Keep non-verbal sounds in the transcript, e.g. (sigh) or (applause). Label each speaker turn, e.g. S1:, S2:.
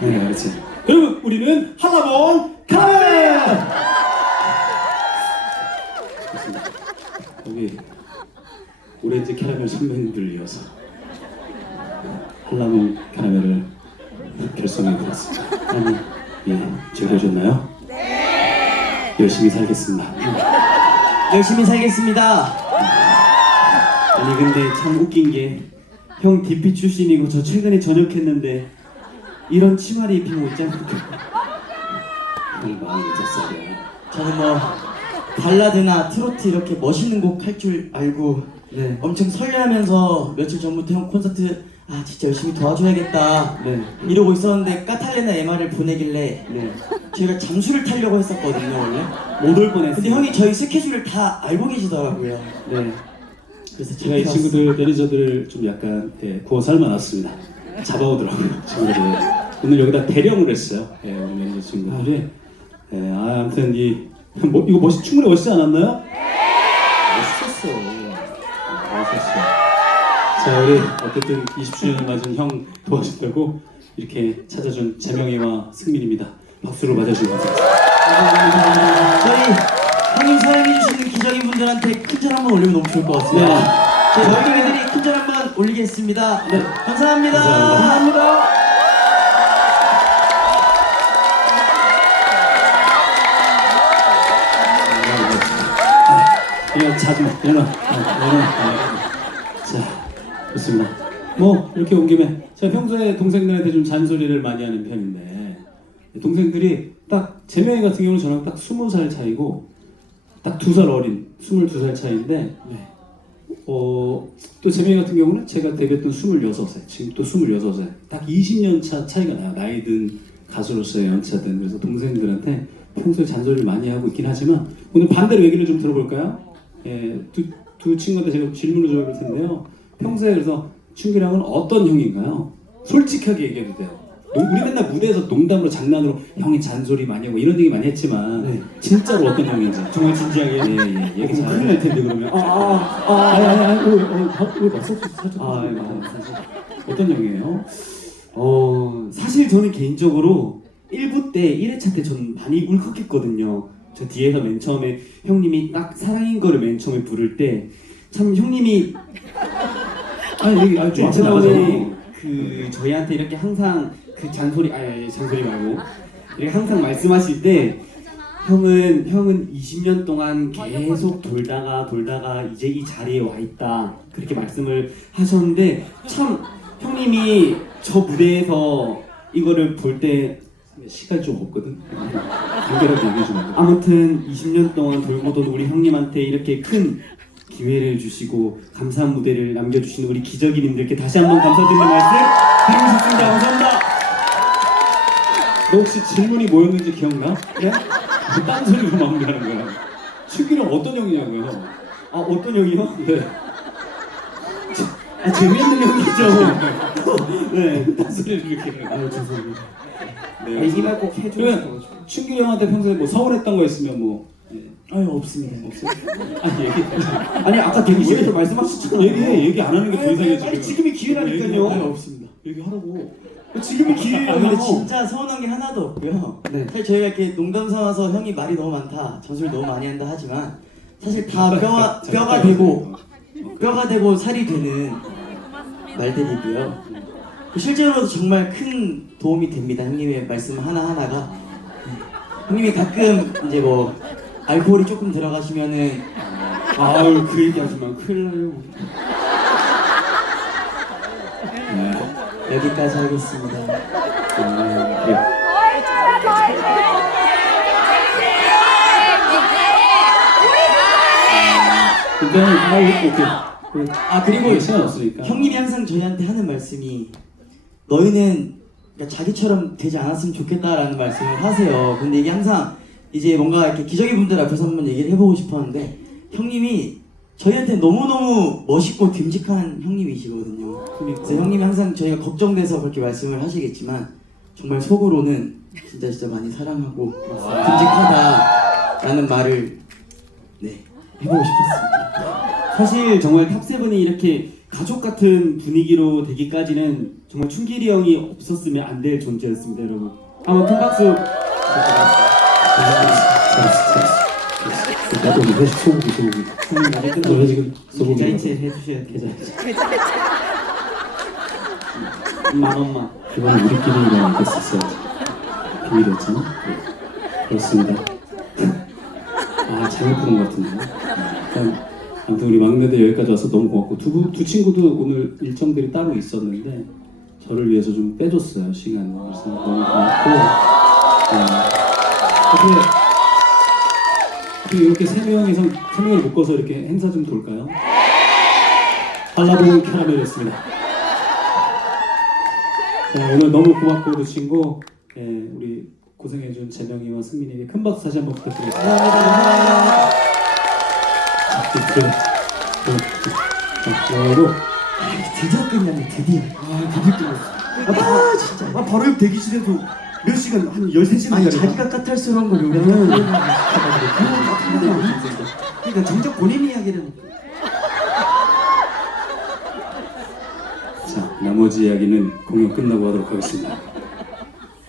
S1: 당당해, 당당해. 네, 그렇지. 그리고 우리는 카라멜! 좋습니다. 여기 오렌지 캐러멜 선배님들 이어서 한라봉 캐러멜을 결성해 드렸습니다. 아니, 예, 즐거우셨나요? 네! 열심히 살겠습니다.
S2: 열심히 살겠습니다. 아니 근데 참 웃긴 게 형 DP 출신이고 저 최근에 전역했는데 이런 치마를 어찌 합니까?
S1: 오늘 마흔 여섯 살이야.
S2: 저는 뭐 발라드나 트로트 이렇게 멋있는 곡 할 줄 알고
S1: 네.
S2: 엄청 설레하면서 며칠 전부터 형 콘서트 아 진짜 열심히 도와줘야겠다
S1: 네.
S2: 이러고 있었는데 까탈레나 MR을 보내길래
S1: 네.
S2: 저희가 잠수를 타려고 했었거든요 원래
S1: 못올 뻔했어요.
S2: 근데 형이 저희 스케줄을 다 알고 계시더라고요
S1: 네.
S2: 그래서
S1: 제가 이. 친구들 매니저들을 좀 약간 예, 구워 삶아놨습니다. 잡아오더라고요 친구들이. 오늘 여기다 대령을 했어요. 예, 우리 매니저 친구들이. 예, 아, 아무튼 이 뭐, 이거 멋있 충분히 멋있지 않았나요? 멋있었어. 멋있었어. 자 우리 어쨌든 20주년을 맞은 형 도와준다고 이렇게 찾아준 재명이와 승민입니다. 박수로 맞아주고 감사합니다.
S2: 저희 형님 사랑해주시는 기적인 분들한테 큰 절 한번 올리면 너무 좋을 것 같습니다.
S1: 네.
S2: 저희 월경이들이 큰 절 한번 올리겠습니다.
S1: 네.
S2: 감사합니다.
S1: 감사합니다. 이거 자주 일어나 일어나 자 좋습니다 뭐 이렇게 온 김에 제가 평소에 동생들한테 좀 잔소리를 많이 하는 편인데 동생들이 딱 재명이 같은 경우는 저랑 딱 스무 살 차이고 딱 두 살 어린 스물두 살 차이인데 어, 또 재명이 같은 경우는 제가 데뷔했던 26살, 지금 또 26살, 딱 20년 차 차이가 나요. 나이든 가수로서의 연차든. 그래서 동생들한테 평소에 잔소리를 많이 하고 있긴 하지만 오늘 반대로 얘기를 좀 들어볼까요? 예, 두, 두 친구한테 제가 질문을 드릴 텐데요. 평소에 그래서 춘기랑은 어떤 형인가요? 솔직하게 얘기해도 돼요. 우리 맨날 무대에서 농담으로 장난으로 형이 잔소리 많이 하고 이런 얘기 많이 했지만
S2: 네.
S1: 진짜로 어떤 형인지
S2: 정말 진지하게.
S1: 예, 예, 얘기 잘
S2: 큰일 날 텐데 그러면. 아, 아, 아.
S1: 아니 아니 아니 왜, 어, 왜 살짝 살짝
S2: 아, 예,
S1: 아, 사실 어떤 형이에요?
S3: 어 사실 저는 개인적으로 1부 때 1회차 때 저는 많이 울컥했거든요. 저 뒤에서 맨 처음에 형님이 딱 사랑인 거를 맨 처음에 부를 때 참 형님이 (laughs)
S1: 아니 여기 아니
S3: 좀맨
S1: 앞에 나가서
S3: 처음에 그 저희한테 이렇게 항상 그 잔소리 아니 잔소리 말고 이렇게 항상 말씀하실 때 형은 형은 20년 동안 계속 돌다가 돌다가 이제 이 자리에 와 있다. 그렇게 말씀을 하셨는데 참 형님이 저 무대에서 이거를 볼 때
S1: 시간 좀 없거든. 이거라도 얘기해 주면 안 돼?
S3: 아무튼 20년 동안 돌고 돈 우리 형님한테 이렇게 큰 기회를 주시고 감사한 무대를 남겨주시는 우리 기적이님들께 다시 한번 감사드리는 말씀 드리고 싶습니다. 감사합니다.
S1: 너 혹시 질문이 뭐였는지 기억나? 네? 딴 소리로 마무리하는 거야. 춘기는 어떤 형이냐고요?
S3: 아 어떤 형이요?
S1: 네.
S3: 아, 재밌는 형이죠. 네.
S1: 딴 소리를 이렇게.
S3: 아 죄송합니다.
S1: 네.
S3: 아, 이말꼭 싶어가지고.
S1: 춘기 형한테 평소에 뭐 서운했던 거 있으면 뭐 예.
S3: 아유 없습니다.
S1: 없어? 아.
S3: 아니 아까 대기실에서 말씀하셨잖아요.
S1: 얘기해. 얘기 안 하는 게 더 이상해 지금.
S3: 아니 지금이 기회라니까요.
S1: 아니,
S3: 없습니다.
S1: 얘기하라고.
S3: 지금이 기회예요.
S2: 아, 근데
S3: 형.
S2: 진짜 서운한 게 하나도 없고요.
S3: 네.
S2: 사실 저희가 이렇게 농담 삼아서 형이 말이 너무 많다, 전술 너무 많이 한다 하지만 사실 다 뼈가 뼈가 되고 뼈가 되고 살이 되는 말들이고요. 그 실제로도 정말 큰 도움이 됩니다. 형님의 말씀 하나 하나가. 형님이 가끔 이제 뭐 알코올이 조금 들어가시면은
S3: 아유 그 얘기 하지 마. 큰일 나요.
S1: 네.
S2: 여기까지 하겠습니다.
S1: 아, 예. 일단은 아 오케이. 오케이.
S2: 아 그리고
S1: 시간 없으니까.
S2: 형님이 항상 저희한테 하는 말씀이 너희는 그러니까 자기처럼 되지 않았으면 좋겠다라는 말씀을 하세요. 근데 이게 항상 이제 뭔가 이렇게 기적의 분들 앞에서 한번 얘기를 해보고 싶었는데 형님이 저희한테 너무너무 멋있고 듬직한 형님이시거든요. 그래서 형님이 항상 저희가 걱정돼서 그렇게 말씀을 하시겠지만 정말 속으로는 진짜 진짜 많이 사랑하고 듬직하다라는 말을 네 해보고 싶었습니다.
S3: 사실 정말 탑세븐이 이렇게 가족 같은 분위기로 되기까지는 정말 춘길이 형이 없었으면 안 될 존재였습니다, 여러분. 한번 큰 박수.
S1: 나도 오늘 회식 소고기, 소고기.
S3: 형님
S1: 너
S3: 끝나고
S1: 회식은 소고기.
S3: 계좌이체 해주셔야.
S1: 계좌.
S3: 만 원만.
S1: 그거는 우리끼리만 됐었어야지. 비밀이었잖아. 네. 그렇습니다. (laughs) 아, 잘못 부른 것 같은데. 일단, 아무튼 우리 막내들 여기까지 와서 너무 고맙고 두, 분- 두 친구도 오늘 일정들이 따로 있었는데 저를 위해서 좀 빼줬어요 시간. 그래서 너무 고맙고. 네. 어떻게 이렇게 세 명이서 세 명을 묶어서 이렇게 행사 좀 돌까요? 발라보는 캐러멜이었습니다. 자, 오늘 너무 고맙고 우리 친구 예, 우리 고생해준 재명이와 승민이에게 큰 박수 다시 한번 부탁드리겠습니다. 그리고
S2: 드디어 끝났네 드디어
S3: 아, 드디어 끝났어. 아, 진짜. 아, 바로 대기실에서 몇 시간, 한 13시간
S2: 아니 자기가 까탈스러운 걸 요리하는
S3: 그러니까 정작 본인 이야기를
S1: 자 나머지 이야기는 공연 끝나고 하도록 하겠습니다.